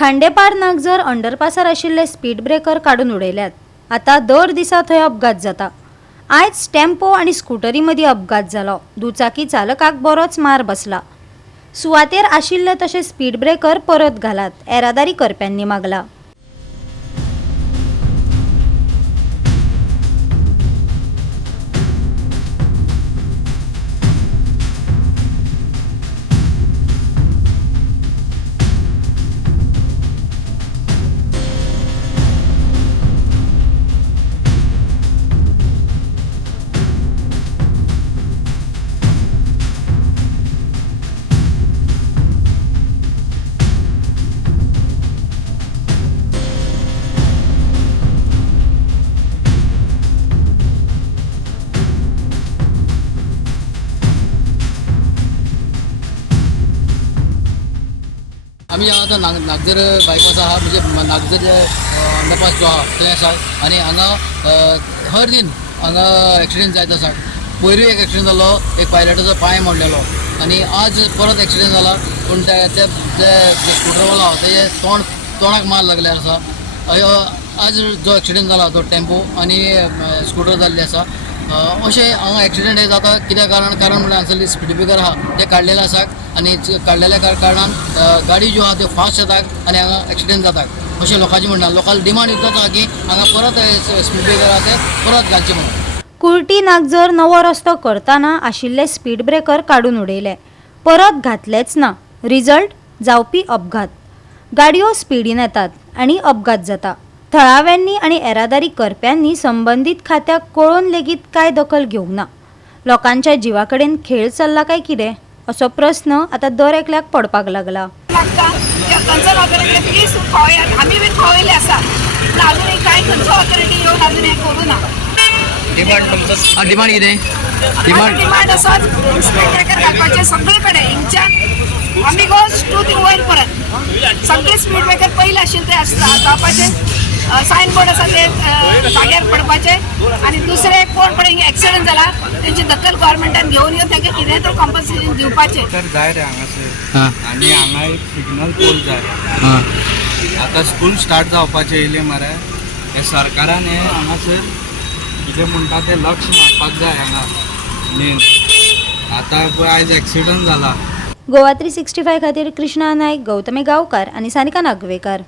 खांडेपार नागझर अंडरपासार आशिल्ले speed breaker काडून उडयल्यात। आता दर दिसा थंय अपघात जाता। आयज टेम्पो आनी स्कूटरी मदीं अपघात जालो। दुचाकी चालकाक बरोच मार बसला। सुवातेर आशिल्ले तशे स्पीड ब्रेकर परत घालात, येरादारी करप्यांनी मागला। आम्ही आता नागझर बायपास आहा म्हणजे नागझर अंडरपास जो आहा थंय आसा आनी हांगा हर दिन हांगा एक्सिडेंट जायत आसा। पयरूय एक एक्सिडेंट जालो, एक पायलटाचो पांय मोडलेलो आनी आज परत एक्सिडेंट जाला। पूण ते स्कूटरवालो तेजे तोंडाक मार लागले आसा। आज जो एक्सिडेंट जाला तो टेम्पो आनी स्कूटर जाल्ली आसा। अशें हांगा एक्सिडेंट हे जाता कित्याक कारण म्हणल्यार हांगसरली स्पीड ब्रेकर आहा ते काडलेले आसात आनी काडलेल्या कारणान गाडी ज्यो आहा त्यो फास्ट येतात आनी हांगा एक्सिडेंट जातात अशें लोकांचें म्हणटा। लोकांची डिमांड इतलोच आहा की हांगा परत स्पीड ब्रेकर आहा ते परत घालचे म्हणून। कुर्टी नागझर नवो रस्तो करतना आशिल्ले स्पीड ब्रेकर काडून उडयले, परत घातलेच ना। रिजल्ट जावपी अपघात। गाडयो स्पीडीन येतात आनी अपघात जाता। थळाव्यांनी आनी येरादारी करप्यांनी संबंधीत खात्याक कळोवन लेगीत काय दखल घेवंक ना। लोकांच्या जिवा कडेन खेळ चल्ला काय कितें असो प्रस्न आता दर एकल्याक पडपाक लागला। डिमांड कितें? डिमांड असोच स्पीड ब्रेकर घालपाचे सगळे कडेन हिंगच्यान आमी गोज टू ती वयर परत सगळे स्पीड ब्रेकर पयले आशिल्ले ते आसता जावपाचे। सायन बोर्ड आसा ते जाग्यार पडपाचे आनी दुसरे कोण पण एक्सिडेंट जाला तेंची दखल गव्हर्नमेंटान घेवन येवन तांकां कितें तर कॉम्पन्सेशन दिवपाचें। तर जाय रे हांगासर आनी हांगा एक सिग्नल पोल जाय। आतां स्कूल स्टार्ट जावपाचें येयलें मरे हे सरकारान हे हांगासर कितें म्हणटा तें लक्ष मारपाक जाय हांगा मेन। आतां पळय आयज एक्सिडंट जाला। गोवा 365 खातीर कृष्णा नायक, गौतमी गांवकार आनी सानिका नागवेकर।